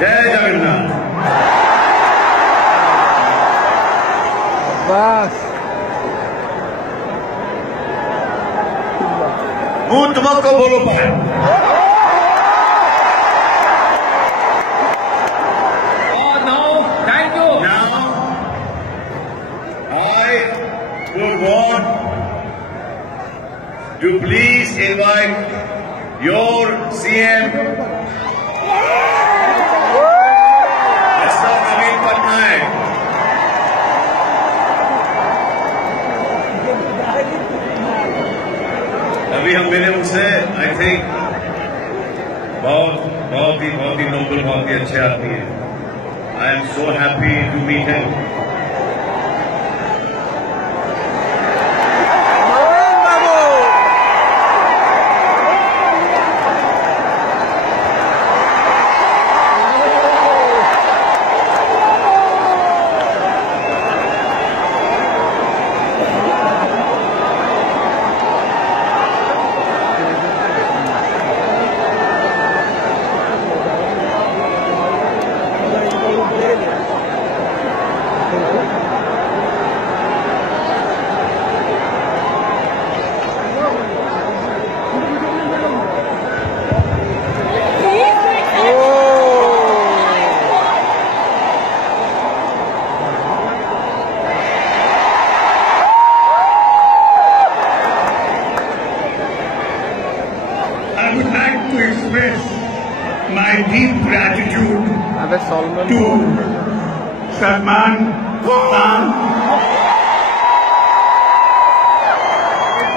जय जगन्नाथ। बस હું तुमको बोलो पाए Thank you. now I would want to please invite your CM Mr. Naveen Patnaik अभी हम मिले उनसे आई थिंक बहुत ही नोबल बहुत ही अच्छे आदमी है I am so happy to meet him I would like to express my deep gratitude to Salman Khan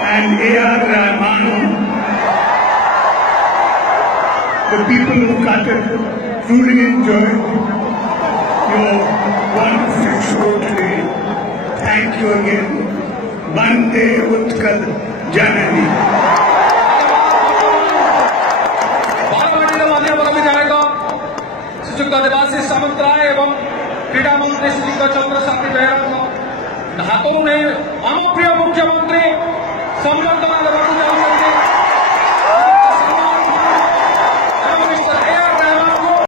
and A.R. Rahman, the people of Qatar truly enjoyed your wonderful show today. Thank you again. Bande Utkal Janani. श्रीयुक्त आदिवासी सामंतराय एवं क्रीड़ा मंत्री श्रीयुक्त चंद्रशेखर बेहरा हाथों ने आम प्रिय मुख्यमंत्री सम्राट